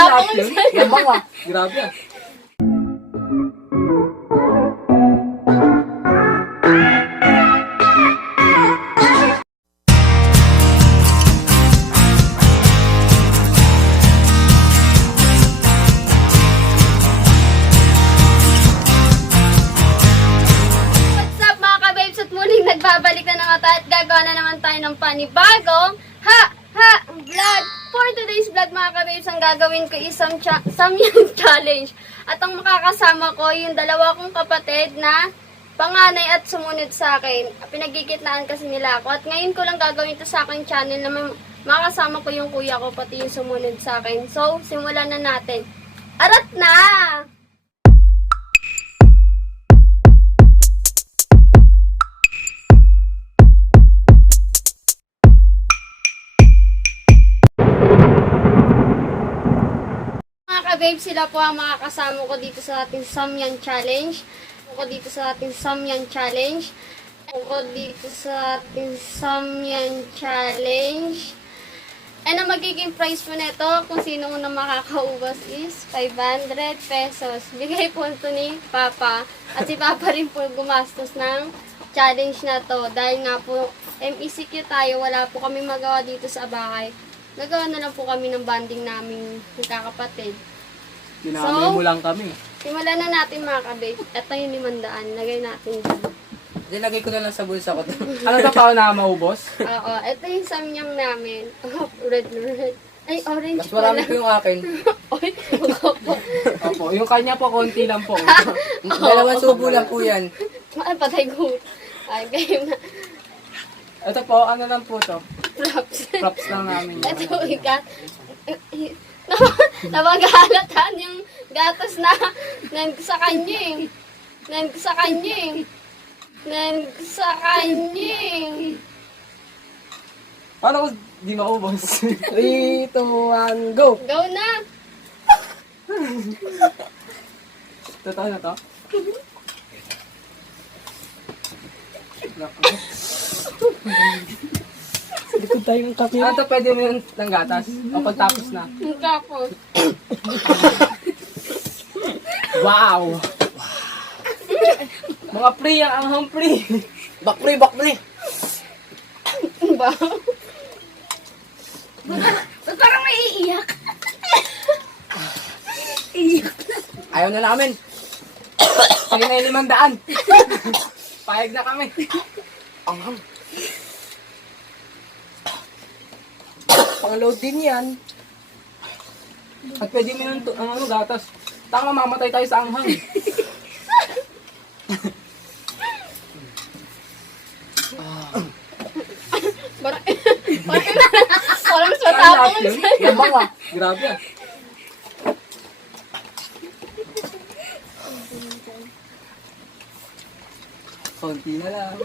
Tapos yun. sa'yo. Yabang ah. Grabe ah. What's up mga kababes at muling nagbabalik na naman tayo at gagawa na naman tayo ng panibagong vlog. For today's vlog mga kababes, ang gagawin ko is Samyang challenge. At ang makakasama ko yung dalawa kong kapatid na panganay at sumunod sa akin. Pinagkikitnaan kasi nila ako. At ngayon ko lang gagawin ito sa aking channel na makasama ko yung kuya ko pati yung sumunod sa akin. So, simulan na natin. Arat na! Mga ka-babe, sila po ang mga kasama ko dito sa ating Samyang Challenge. Ako dito sa ating Samyang Challenge. Ako dito sa ating Samyang Challenge. And ang magiging price po nito, kung sino na makakaubos is 500 pesos. Bigay po ito ni Papa. At si Papa rin po gumastos ng challenge na to. Dahil nga po, MECQ tayo, wala po kami magawa dito sa bahay. Nagawa na lang po kami ng banding naming magkakapatid. Dinamay mo lang kami. Simulan na natin mga kababe. Ito yung 500. Lagay natin dyan. Nilagay ko na lang sa bulsa ko. Ano na pa na maubos? Oo, ito yung samyang namin. Oh, red. Ay, orange Mas marami pala. po yung akin. Oy, opo. Opo, yung kanya po, konti lang po. Dalawang subo lang po yan. Ay, patay ko. Ay, game na. Ito po, ano lang po to? Props. Props lang namin. Ito, ikat. Napaghalatan yung gatas na sa kanya eh. Sa kanya. Paano ko di maubos? 3, 2, 1, go! Go na! Totoo na to? Likod tayong kape. Ano to, pwede mo yung ng gatas? O pagtapos na? Ang tapos. Wow! Mga pre, ang anghang pre! Bakpre! Ba? Ba't parang may iiyak? Ayaw na namin! Sige na yung 500! Payag na kami! Anghang. Pang-load din yan. At pwede mo yung ano, gatas. Tama, mamatay tayo sa anghang. Parang sa Ano tapos. yun? Yabang ah. Grabe ah. Konti na lang.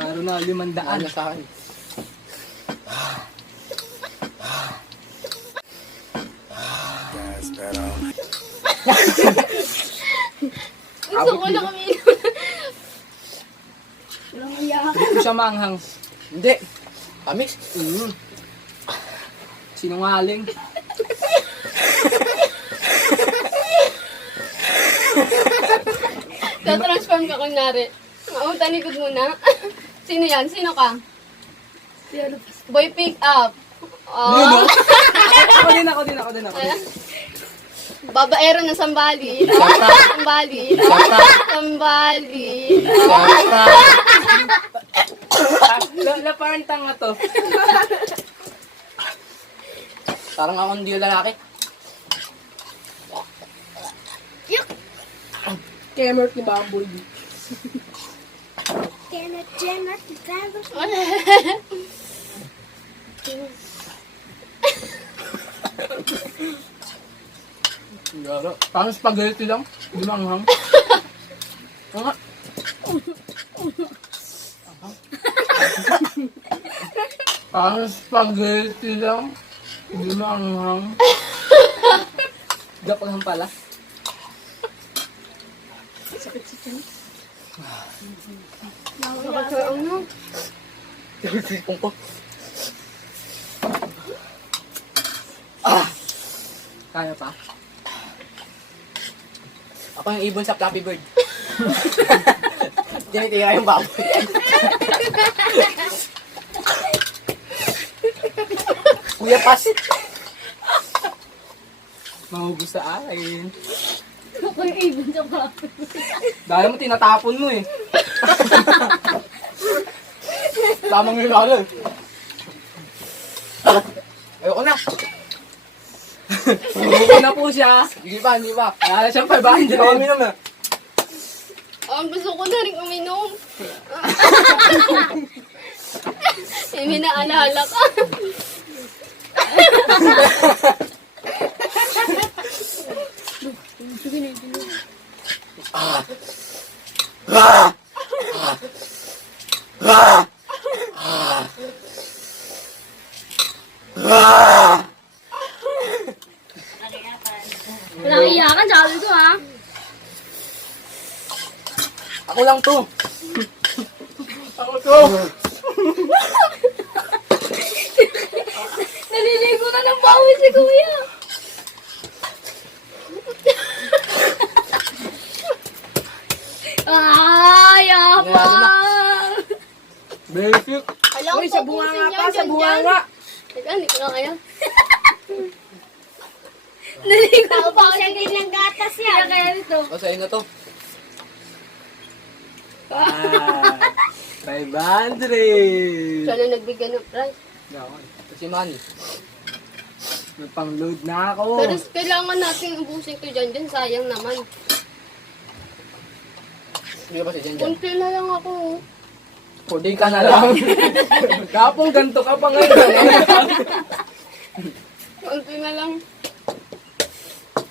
Araw na 500. Ano sa akin? Gusto ko na kami. Walang iyak. Hindi ko siya maanghang. Hindi. Tamis. Sinungaling. Tatransform ka kunyari. Talikod muna. Sino yan? Sino ka? Boy pick up. Oh. Ako din. Babaero na Sambali. Sambali. Lola, parang tanga to. Parang ako hindi yung lalaki. Kemert ni Bumblebee. Parang spaghetti lang. Hindi maanghang. Nga. Parang spaghetti lang. Hindi maanghang. Joke lang pala. Bakit sa ano? Sipong ko. Kaya pa. Ako yung ibon sa Flappy Bird. Tinitira yung baboy. Kuya Pas. Mahubos sa akin. Ako yung ibon sa baboy. Dahil mo tinatapon mo eh. Tamang regalo eh. Ayoko na. Ayoko na po siya. Hindi pa. Kaya na siyang 500. Hindi pa kami naman. Ang gusto ko na rin uminom. Eh, may naalala ka. Walang iyakan, sabi ko ha. Ako lang to. Ako to. Naliligo na ng bawi si kuya. Ay, yapang. Basic. Alam Uy, ko, sa bunganga pa, sa bunganga. Teka, hindi ko na kaya. Naligo pa ako din ng gatas yan. Kaya nito. O, sa'yo na to. 500. Siya na nagbigay ng price. Kasi Manny. May pang-load na ako. Pero kailangan natin ubusin ko dyan. Sayang naman. Hindi ba si Jen Jen? Kunti na lang ako. Puding ka na lang. Kapong ganito ka pa ngayon. Kunti na lang.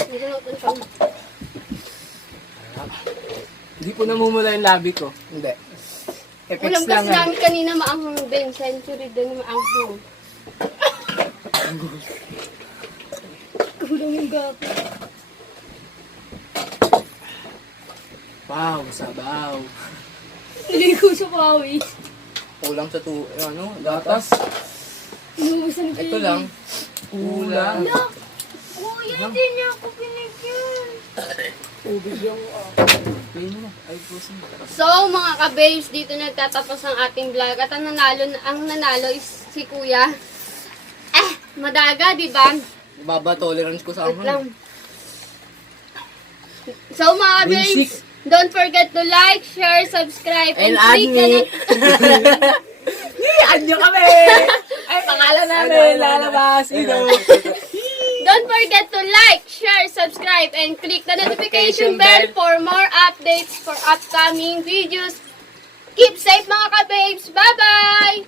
Hindi ko natin siya. Hindi po namumula yung labi ko. Hindi. Ulam Effects lang kasi yan. namin kanina maanghang din. Century din maanghang. Kulang yung gabi. Wow, sabaw. Naligo sa pawis. Kulang sa gatas. Inuusan ko Ito lang. Kulang. Kuya, hindi niya ako pinigyan. Ay, pusin. So, mga ka-babes, dito nagtatapos ang ating vlog. At ang nanalo is si Kuya. Madaga, di ba? Baba tolerance ko sa Wait amin. lang. So, mga Basic. babes, don't forget to like, share, subscribe, and And add click the me. Add nyo kami! Ay, pangalan namin. Lalabas. Don't forget to like, share, subscribe, and click the notification bell for more updates for upcoming videos. Keep safe mga ka-babes. Bye-bye!